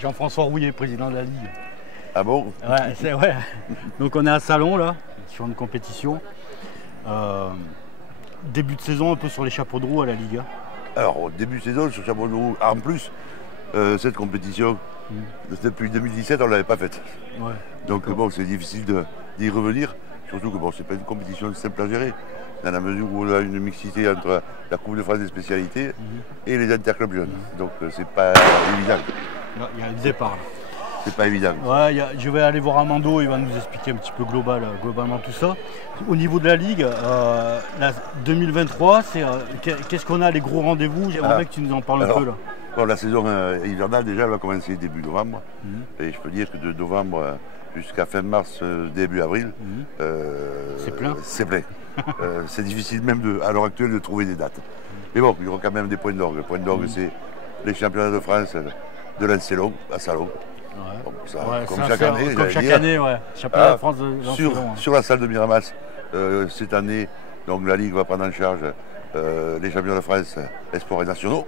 Jean-François Rouillet, président de la Ligue. Ah bon? Ouais, c'est ouais. Donc on est à Salon là, sur une compétition. Début de saison un peu sur les chapeaux de roue à la Ligue. Hein. Alors, au début de saison, sur chapeau de roue, en plus, cette compétition, depuis 2017, on ne l'avait pas faite. Ouais. Donc bon, c'est difficile d'y revenir, surtout que bon, c'est pas une compétition simple à gérer, dans la mesure où on a une mixité entre la Coupe de France des spécialités et les interclubs jeunes. Donc c'est pas évident. Il y a un départ. C'est pas évident. Ouais, je vais aller voir Amando, il va nous expliquer un petit peu globalement tout ça. Au niveau de la Ligue, la 2023, qu'est-ce qu'on a, les gros rendez-vous? J'aimerais que tu nous en parles un peu là. Bon, la saison hivernale déjà elle va commencer début novembre. Et je peux dire que de novembre jusqu'à fin mars, début avril, c'est plein. C'est plein. C'est difficile même à l'heure actuelle de trouver des dates. Mais bon, il y aura quand même des points d'orgue. Les points d'orgue, c'est les championnats de France de Lancelot à Salon. Ouais. Donc ça, Ouais, comme chaque année. Comme chaque année, ouais. Championnat de France de Lancelot. Sur la salle de Miramas, cette année, donc la Ligue va prendre en charge les championnats de France espoirs et nationaux.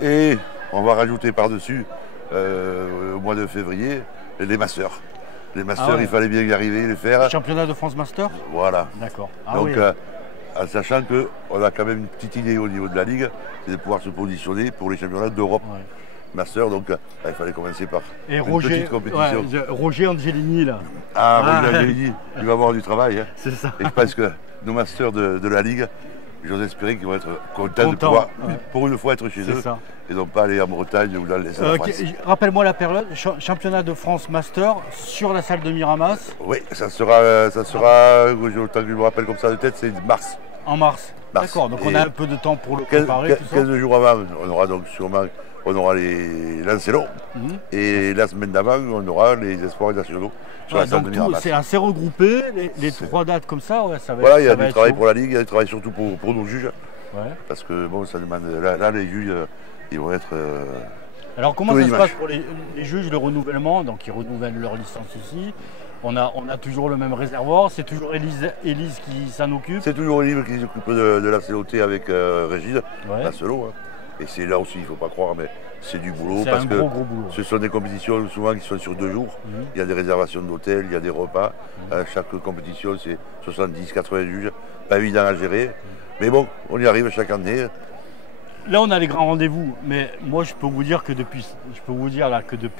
Et on va rajouter par-dessus, au mois de février, les Masters. Les Masters, il fallait bien y arriver, les faire. Le championnat de France Master? Voilà. D'accord. Donc, en sachant qu'on a quand même une petite idée au niveau de la Ligue, c'est de pouvoir se positionner pour les championnats d'Europe. Ouais. Master, donc il fallait commencer par une petite compétition. Ouais, Roger Angelini, là. Roger Angelini, il va avoir du travail. Hein. C'est ça. Et je pense que nos Masters de la Ligue, j'ose espérer qu'ils vont être contents de pouvoir, pour une fois, être chez eux. Ça. Et non pas aller en Bretagne ou dans les Rappelle-moi la période, championnat de France Master sur la salle de Miramas. Oui, ça sera autant que je me rappelle comme ça de tête, c'est mars. En mars. D'accord, donc on a un peu de temps pour le préparer. 15 jours avant, on aura donc sûrement les Lancelot. Et la semaine d'avant, on aura les espoirs nationaux sur la salle de Miramas. C'est assez regroupé, les 3 dates comme ça, ouais, ça va voilà, il y a du travail pour la Ligue, il y a du travail surtout pour nos juges. Ouais. Parce que bon, ça demande. Là les juges, ils vont être. Alors comment ça se passe pour les juges, le renouvellement? Donc ils renouvellent leur licence ici. On a toujours le même réservoir, c'est toujours Élise qui s'en occupe. C'est toujours Élise qui s'occupe de la COT avec Régide, Lancelot. Hein. Et c'est là aussi, il ne faut pas croire, mais c'est du boulot. Parce que gros boulot. Ce sont des compétitions souvent qui sont sur 2 jours. Il y a des réservations d'hôtels, il y a des repas. Chaque compétition, c'est 70-80 juges. Pas évident à gérer. Mais bon, on y arrive chaque année. Là, on a les grands rendez-vous, mais moi, je peux vous dire que depuis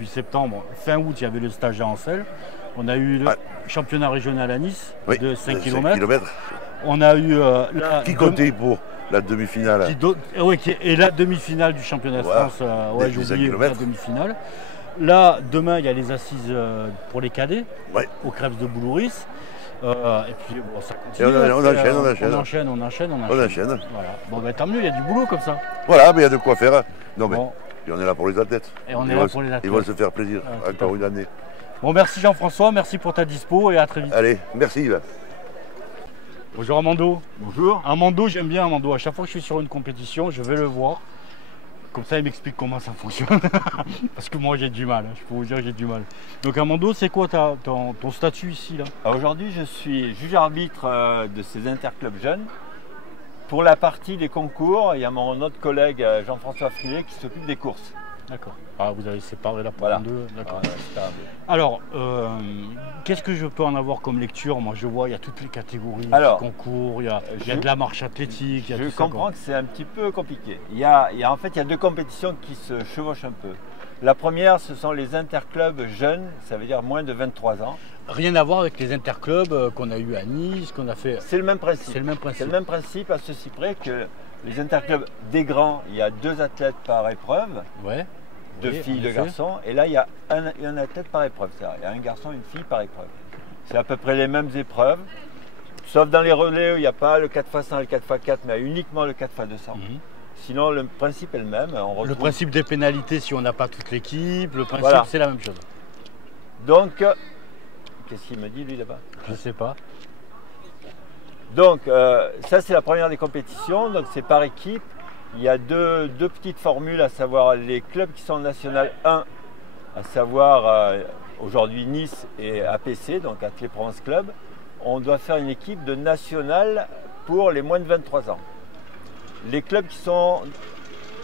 septembre, fin août, il y avait le stage à Ancel. On a eu le championnat régional à Nice de 5 km. On a eu qui comptait pour la demi-finale. Et la demi-finale du championnat de France. J'ai oublié la demi-finale. Là, demain, il y a les assises pour les cadets au Crêpes de Boulouris. Et puis bon, ça continue. On enchaîne. Voilà. Bon, ben, tant mieux, il y a du boulot comme ça. Voilà, mais il y a de quoi faire. Non, mais et on est là pour les athlètes. Et on est là pour les athlètes. Ils vont se faire plaisir, encore une année. Bon, merci Jean-François, merci pour ta dispo et à très vite. Allez, merci Yves. Bonjour Amando. Bonjour. Amando, j'aime bien Amando. À chaque fois que je suis sur une compétition, je vais le voir. Comme ça, il m'explique comment ça fonctionne. Parce que moi, j'ai du mal. Je peux vous dire que j'ai du mal. Donc, Amando, c'est quoi ton statut ici là? Aujourd'hui, je suis juge-arbitre de ces interclubs jeunes. Pour la partie des concours, il y a mon autre collègue Jean-François Frilet qui s'occupe des courses. D'accord. Ah, vous avez séparé la part en deux. D'accord. Alors, qu'est-ce que je peux en avoir comme lecture? Moi, je vois, il y a toutes les catégories, les concours, il y a de la marche athlétique. Je comprends que c'est un petit peu compliqué. En fait, il y a 2 compétitions qui se chevauchent un peu. La première, ce sont les interclubs jeunes, ça veut dire moins de 23 ans. Rien à voir avec les interclubs qu'on a eu à Nice, qu'on a fait. C'est le même principe. C'est le même principe. C'est le même principe à ceci près que les interclubs des grands, il y a 2 athlètes par épreuve. Ouais. 2 filles, 2 garçons. Et là, il y a un athlète par épreuve. Il y a un garçon, une fille par épreuve. C'est à peu près les mêmes épreuves. Sauf dans les relais où il n'y a pas le 4x100 et le 4x4, mais uniquement le 4x200. Sinon, le principe est le même. Le principe des pénalités si on n'a pas toute l'équipe, le principe, c'est la même chose. Donc, qu'est-ce qu'il me dit, lui, là-bas? Je ne sais pas. Donc, ça, c'est la première des compétitions. Donc, c'est par équipe. Il y a deux petites formules, à savoir les clubs qui sont en National 1, à savoir aujourd'hui Nice et APC, donc Athlé Provence Club. On doit faire une équipe de National pour les moins de 23 ans. Les clubs qui sont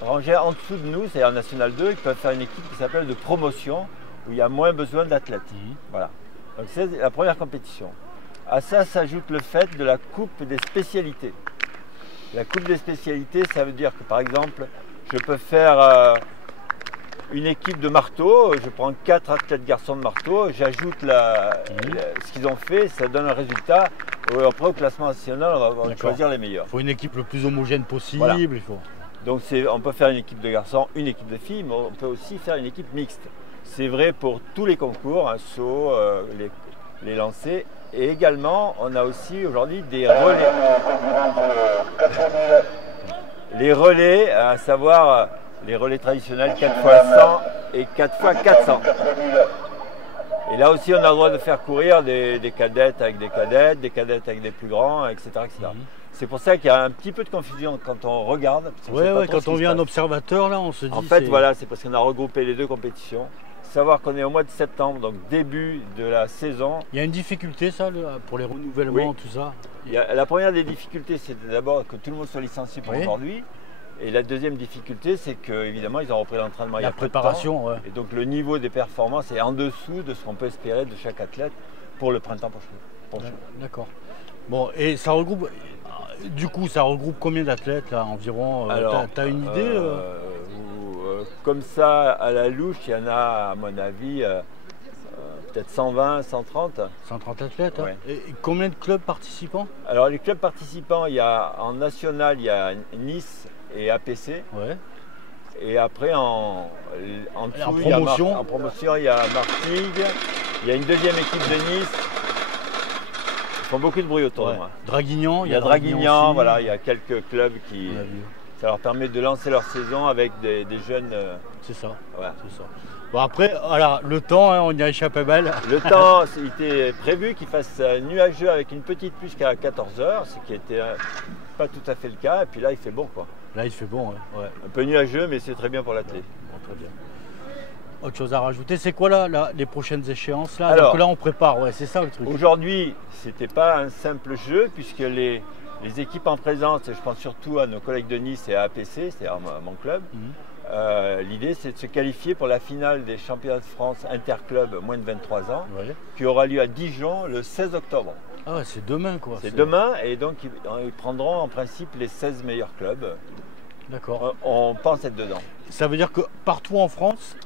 rangés en dessous de nous, c'est-à-dire en National 2, ils peuvent faire une équipe qui s'appelle de promotion, où il y a moins besoin d'athlètes. Voilà. Donc c'est la première compétition. À ça s'ajoute le fait de la coupe des spécialités. La coupe des spécialités, ça veut dire que par exemple, je peux faire une équipe de marteau, je prends 4 athlètes garçons de marteau, j'ajoute ce qu'ils ont fait, ça donne un résultat. Après au classement national, on va choisir les meilleurs. Il faut une équipe le plus homogène possible. Voilà. Donc on peut faire une équipe de garçons, une équipe de filles, mais on peut aussi faire une équipe mixte. C'est vrai pour tous les concours, un saut, les lancers. Et également, on a aussi aujourd'hui des relais. Les relais, à savoir les relais traditionnels 4x100 et 4x400. Et là aussi, on a le droit de faire courir des cadettes avec des cadettes avec des plus grands, etc. C'est pour ça qu'il y a un petit peu de confusion quand on regarde. Oui, quand on vient un observateur, là, on se dit... En fait, voilà, c'est parce qu'on a regroupé les deux compétitions. Savoir qu'on est au mois de septembre, donc début de la saison. Il y a une difficulté, ça, pour les renouvellements, tout ça? La première des difficultés, c'est d'abord que tout le monde soit licencié pour aujourd'hui. Et la deuxième difficulté, c'est qu'évidemment, ils ont repris l'entraînement il y a peu de temps. Et donc, le niveau des performances est en dessous de ce qu'on peut espérer de chaque athlète pour le printemps prochain. D'accord. Bon, et ça regroupe... Du coup, ça regroupe combien d'athlètes, là, environ? Tu as une idée Comme ça, à la louche, il y en a, à mon avis, peut-être 120, 130. 130 athlètes, ouais. Et combien de clubs participants? Alors, les clubs participants, il y a en national, il y a Nice et APC. Ouais. Et après, en promotion, il y a Martigues. Il y a une deuxième équipe de Nice. Ils font beaucoup de bruit autour de moi. Draguignan, il y a Draguignan, voilà, il y a quelques clubs qui... Ça leur permet de lancer leur saison avec des jeunes. C'est ça. Ouais. C'est ça. Bon, après, voilà, le temps, on y a échappé belle. Le temps, il était prévu qu'il fasse nuageux avec une petite pluie jusqu'à 14h, ce qui n'était pas tout à fait le cas. Et puis là, il fait bon, quoi. Là, il fait bon, ouais. Un peu nuageux, mais c'est très bien pour l'athlète. Bon, très bien. Autre chose à rajouter, c'est quoi là, les prochaines échéances là? Alors, donc là, on prépare, c'est ça le truc. Aujourd'hui, c'était pas un simple jeu, puisque les équipes en présence, je pense surtout à nos collègues de Nice et à APC, c'est-à-dire mon club, l'idée c'est de se qualifier pour la finale des championnats de France interclub moins de 23 ans, qui aura lieu à Dijon le 16 octobre. Ah ouais, c'est demain quoi. C'est demain, et donc ils prendront en principe les 16 meilleurs clubs. D'accord. On pense être dedans. Ça veut dire que partout en France,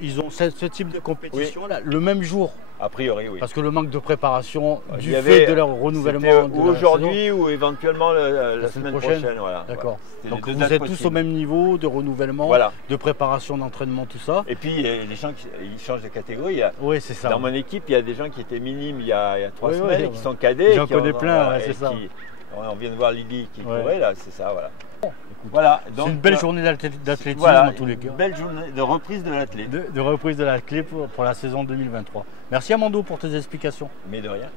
ils ont ce type de compétition là, le même jour? A priori, oui. Parce que le manque de préparation du fait de leur renouvellement. Ou aujourd'hui ou éventuellement la semaine prochaine. Voilà. D'accord. Donc vous êtes tous au même niveau de renouvellement, de préparation, d'entraînement, tout ça. Et puis les gens ils changent de catégorie. Oui, c'est ça. Dans mon équipe, il y a des gens qui étaient minimes il y a 3 semaines et qui sont cadets. J'en connais plein, c'est ça. On vient de voir Lily qui courait là, c'est ça, voilà. Voilà, c'est une belle journée d'athlétisme voilà, en tous les cas. Une belle journée de reprise de l'athlète. De reprise de l'athlète pour la saison 2023. Merci Amando pour tes explications. Mais de rien.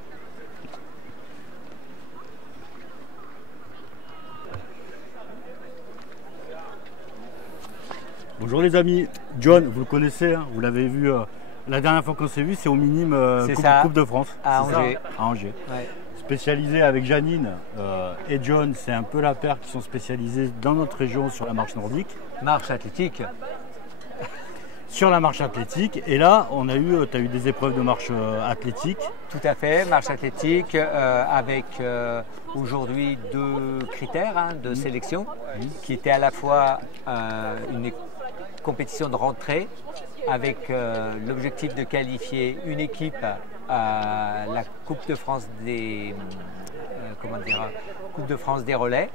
Bonjour les amis, John, vous le connaissez, hein, vous l'avez vu la dernière fois qu'on s'est vu, c'est au minime coupe de France. À Angers. À Angers. Ouais. Spécialisé avec Janine et John, c'est un peu la paire qui sont spécialisés dans notre région sur la marche nordique. Marche athlétique. Sur la marche athlétique. Et là, tu as eu des épreuves de marche athlétique. Tout à fait, marche athlétique avec aujourd'hui 2 critères de sélection qui étaient à la fois une compétition de rentrée avec l'objectif de qualifier une équipe à la Coupe de France des Coupe de France des relais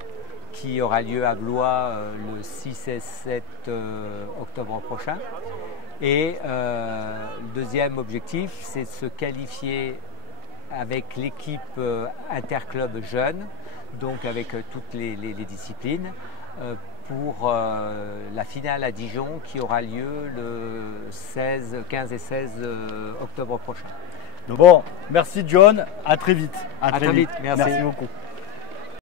qui aura lieu à Blois le 6 et 7 octobre prochain. Et le deuxième objectif, c'est de se qualifier avec l'équipe interclub jeune, donc avec toutes les disciplines, pour la finale à Dijon qui aura lieu le 15 et 16 octobre prochain. Bon, merci John, à très vite. À très vite, merci Merci beaucoup.